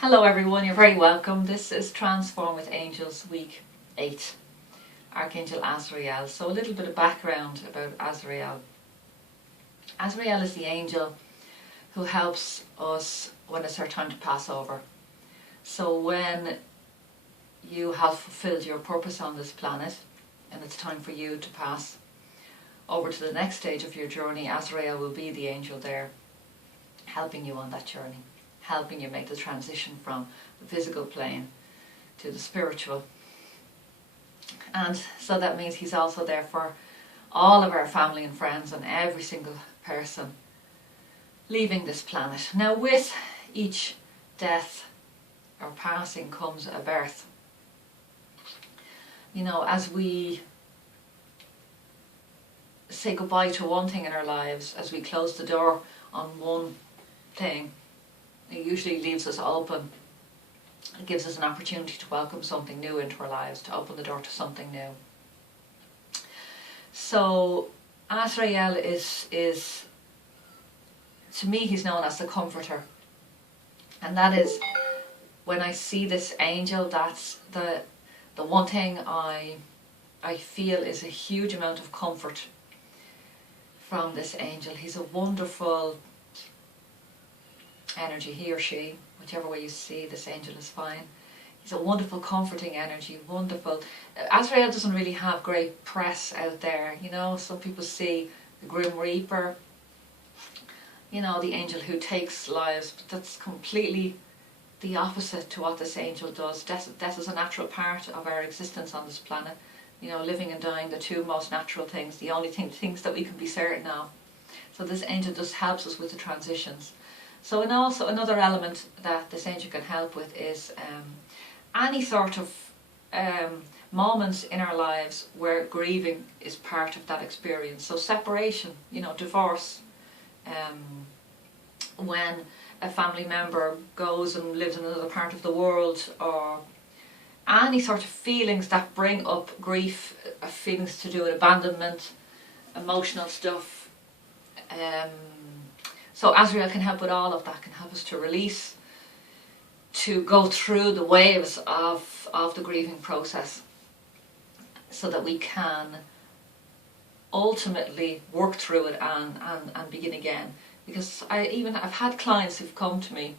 Hello everyone, you're very welcome. This is Transform with Angels week 8, Archangel Azrael. So a little bit of background about Azrael. Azrael is the angel who helps us when it's our time to pass over. So when you have fulfilled your purpose on this planet and it's time for you to pass over to the next stage of your journey, Azrael will be the angel there helping you on that journey, helping you make the transition from the physical plane to the spiritual. And so that means he's also there for all of our family and friends and every single person leaving this planet. Now with each death or passing comes a birth. You know, as we say goodbye to one thing in our lives, as we close the door on one thing, it usually leaves us open. It gives us an opportunity to welcome something new into our lives, to open the door to something new. So Azrael is to me, he's known as the comforter. And that is, when I see this angel, that's the one thing I feel is a huge amount of comfort from this angel. He's a wonderful energy, he or she, whichever way you see this angel is fine. He's a wonderful comforting energy, wonderful. Azrael doesn't really have great press out there, you know. Some people see the Grim Reaper, you know, the angel who takes lives, but that's completely the opposite to what this angel does. Death is a natural part of our existence on this planet. You know, living and dying, the two most natural things, the only things that we can be certain of. So this angel just helps us with the transitions. So, and also another element that this angel can help with is any sort of moments in our lives where grieving is part of that experience. So separation, you know, divorce, when a family member goes and lives in another part of the world, or any sort of feelings that bring up grief, feelings to do with abandonment, emotional stuff. So Azrael can help with all of that, can help us to release, to go through the waves of the grieving process, so that we can ultimately work through it and begin again. Because I've had clients who've come to me,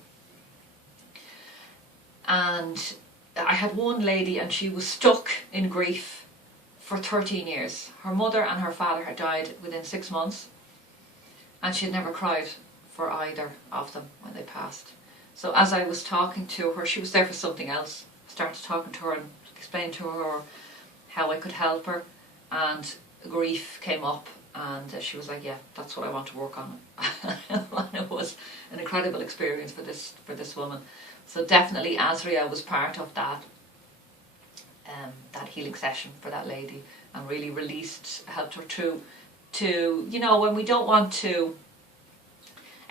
and I had one lady and she was stuck in grief for 13 years. Her mother and her father had died within 6 months, and she had never cried for either of them when they passed. So as I was talking to her, she was there for something else. I started talking to her and explained to her how I could help her, and grief came up, and she was like, yeah, that's what I want to work on. And it was an incredible experience for this woman. So definitely Azrael was part of that healing session for that lady, and really helped her to, you know, when we don't want to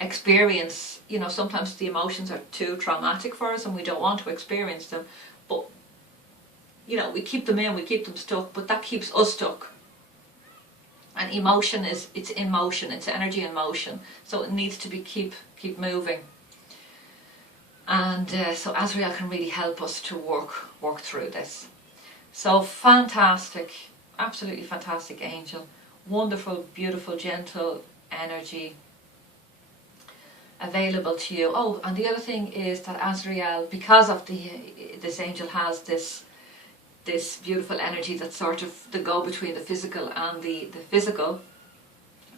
experience, you know, sometimes the emotions are too traumatic for us and we don't want to experience them, but, you know, we keep them in, we keep them stuck, but that keeps us stuck. And emotion it's in motion, it's energy in motion, so it needs to be keep moving. And so Azrael can really help us to work through this. So fantastic, absolutely fantastic angel, wonderful, beautiful, gentle energy available to you. Oh, and the other thing is that Azrael, because of this angel has this beautiful energy that's sort of the go between the physical and the physical,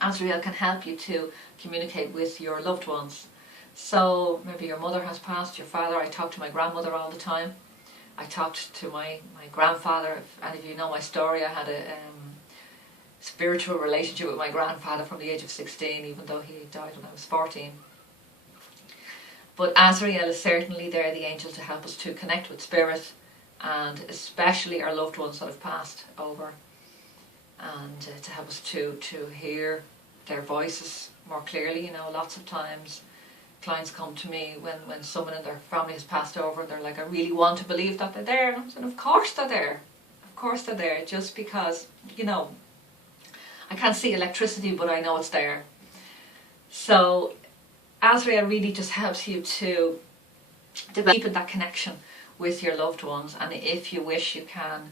Azrael can help you to communicate with your loved ones. So maybe your mother has passed, your father. I talk to my grandmother all the time. I talked to my grandfather. If any of you know my story, I had a spiritual relationship with my grandfather from the age of 16, even though he died when I was 14. But Azrael is certainly there, the angel, to help us to connect with spirit, and especially our loved ones that have passed over, and to help us to hear their voices more clearly. You know, lots of times clients come to me when someone in their family has passed over, and they're like, I really want to believe that they're there. And I'm saying, of course they're there. Of course they're there. Just because, you know, I can't see electricity, but I know it's there. So Azrael really just helps you to developing that connection with your loved ones, and if you wish, you can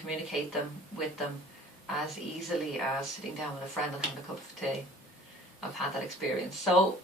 communicate them with them as easily as sitting down with a friend and having a cup of tea. I've had that experience. So